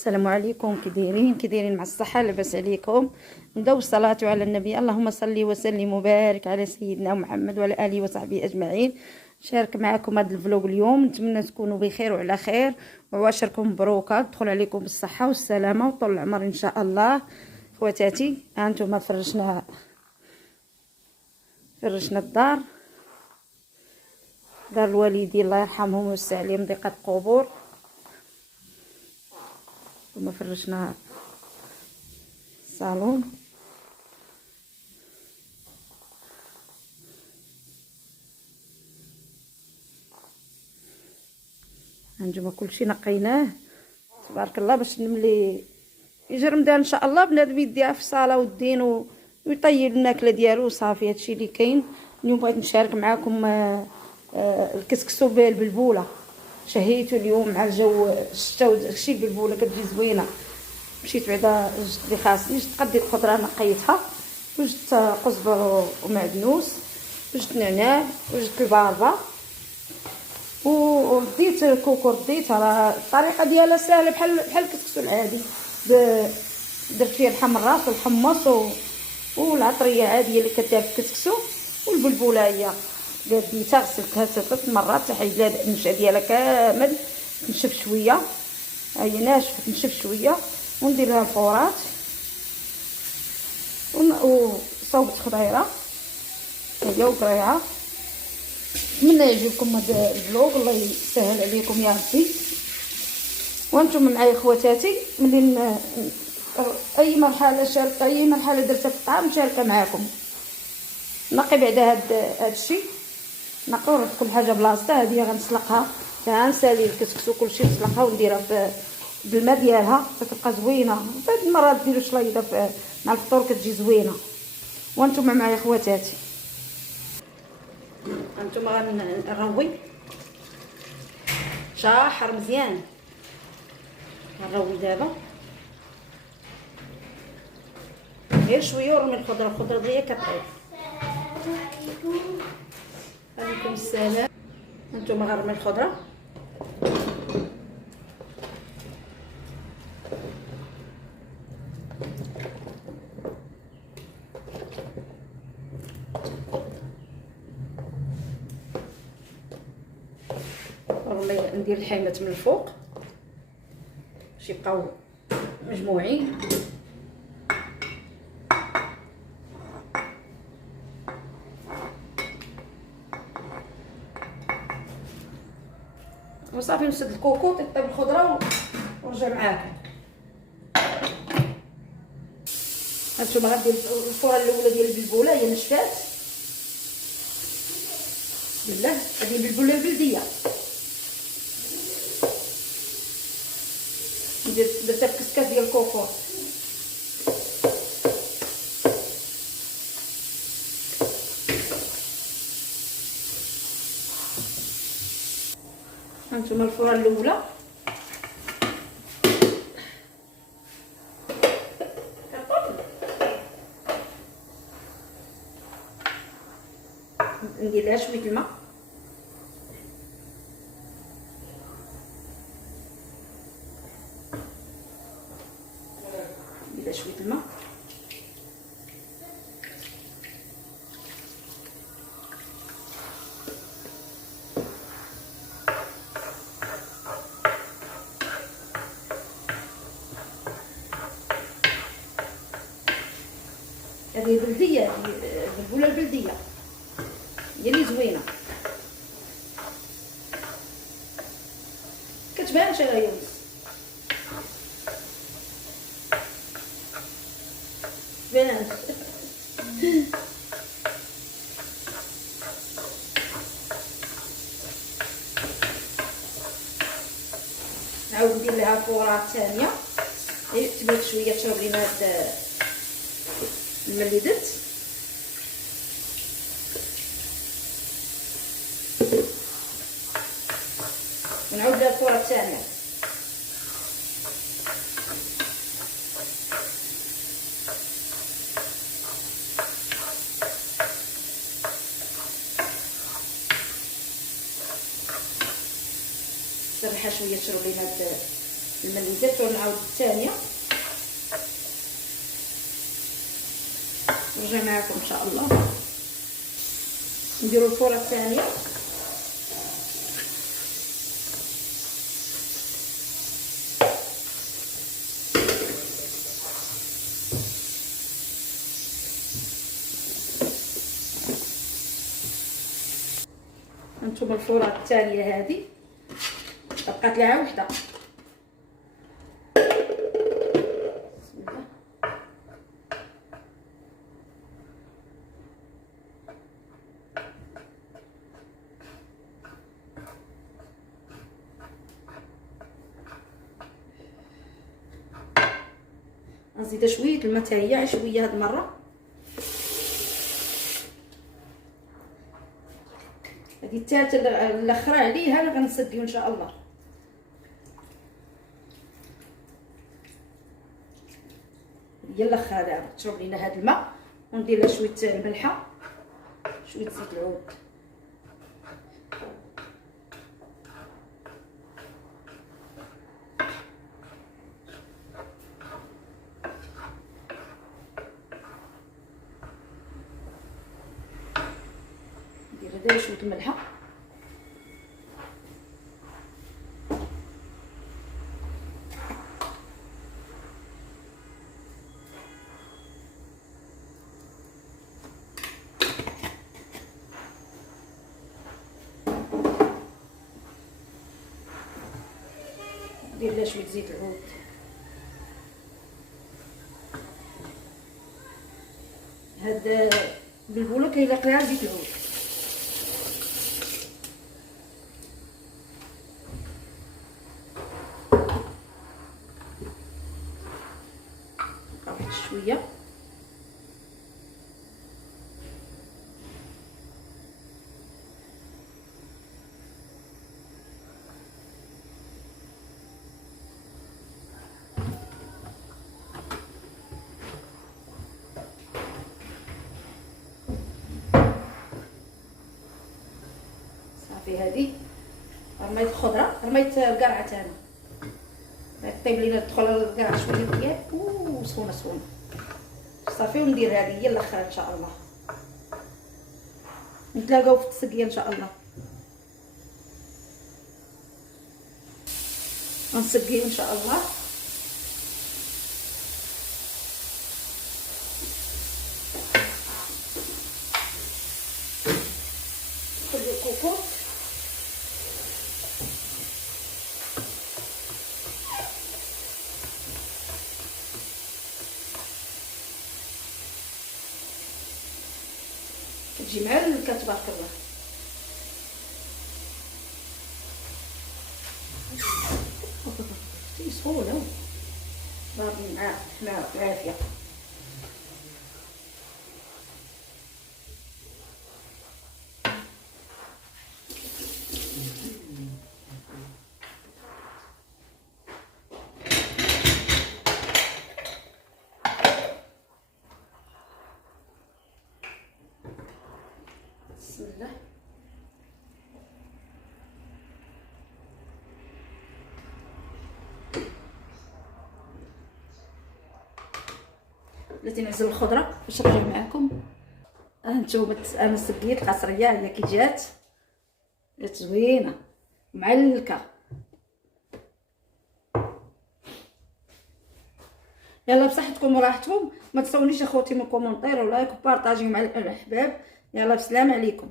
السلام عليكم. كي دايرين مع الصحه؟ لاباس عليكم؟ نبداو الصلاه على النبي. اللهم صل وسلم وبارك على سيدنا محمد وعلى اله وصحبه اجمعين. نشارك معكم هذا الفلوق اليوم، نتمنى تكونوا بخير وعلى خير وعواشركم مبروكه، تدخل عليكم بالصحه والسلامه وطول العمر ان شاء الله. خواتاتي ها انتم فرشنا الدار، دار الوالدين الله يرحمهم ويوسع عليهم ضيقه القبور، ثم فرشنا الصالون. هانتوما كلشي نقيناه تبارك الله باش نملي يجي رمضان ان شاء الله بنادم يديها في الصاله والدين ويطيب الماكله ديالو وصافي. هادشي اللي كاين اليوم. بغيت نشارك معكم الكسكسو بالبلبوله. شهيته اليوم مع الجو الشتا وداكشي. البلبوله كتجي زوينه. مشيت بعدا جبت لي خاصني، جبت قديت الخضره نقيتها، وجدت قزبر ومعدنوس، وجدت نعناع، وجدت الباربه، وديت الكوكور. ديتها راه الطريقه ديالها سهله بحال الكسكسو العادي. درت فيها الحمراس والحمص والعطريه عاديه اللي كدير في الكسكسو. والبلبوله هي ديتها غسلتها 3 مرات حتى حيد لها النشا ديالها كامل، تنشف شويه. هي ناشفه تنشف شويه، وندير لها الفورات وصوبت خضيره هي وقريعه. نتمنى يعجبكم هذا الفلوق، الله يسهل عليكم يا ربي. وانتم معايا خواتاتي، ملي اي مرحله شاركه، اي مرحله درتها في الطعام نشاركها معاكم. نقي بعدا هاد الشيء، نقي ونحط كل حاجه بلاصتها. هذه غنسلقها حتى نسالي الكسكسو كلشي، نسلقها ونديرها بالماء ديالها تبقى زوينه. بعد المرات ديروا شليضه مع الفطور كتجي زوينه. وانتم معايا خواتاتي. هانتوما غنروي شاحر مزيان. غنروي دابا غير شويه ورمي الخضره ديالها كطيب. عليكم السلام. هانتوما غنرمي الخضره، ندير الحامات من الفوق باش يبقاو مجموعين. وصافي نسد الكوكو طيب الخضره ونرجع معاكم. هانتوما غندير الفوره الاولى ديال البلبوله، هي نشفات. بسم الله. هذه البلبوله البلديه درتها في كسكاس ديال الكوكور. هانتوما الفوره الاولى ندير لها شويه الماء، ندير شويه الماء، هذه بلديه، البلبوله البلديه هي اللي زوينه. كتبانش يا يونس؟ بانش. نعاود ندير لها فورات ثانيه تبات شويه تشرب لينا هاد الماء اللي درت. ونعاود لها الفوره الثانيه. سرحها شويه تشرب لينا المليزات ونعاود الثانيه نرجع معكم ان شاء الله. نديروا الفوره الثانيه. هانتوما الفوره الثانيه هذه بقات لها وحده. نزيد شويه الماء حتى هي شويه هاد المره. هذه الثالثه الاخرى عليها اللي غنسقيو ان شاء الله. هي الاخرى دابا تشرب لينا هاد الماء وندير لها شويه الملحه شويه زيت العود. ندير شويه الملحه ندير لها شويه زيت العود. هاد البلبوله كيلاق لها زيت العود. واحد شويه صافي. هذه رميت الخضره رميت القرعه ثاني طيب لينا تدخل القرعه شويه ديال سخونه سخونه صافي. وندير هذه هي الاخرى ان شاء الله. نتلاقاو في التسقيه ان شاء الله. نسقيو ان شاء الله. خذوا الكوكوط كتجي مع الكا تبارك الله. شتي سهوله بارك معاه بالعافيه. بسم الله. بلاتي نعزل الخضره باش نرجع معكم. هانتوما انا سقيت القصريه هي كي جات زوينه معلكه. يلا بصحتكم وراحتكم. ما تنسونيش اخوتي من كومونطير ولايك وبارطاجيو مع الاحباب. يلا بسلام عليكم.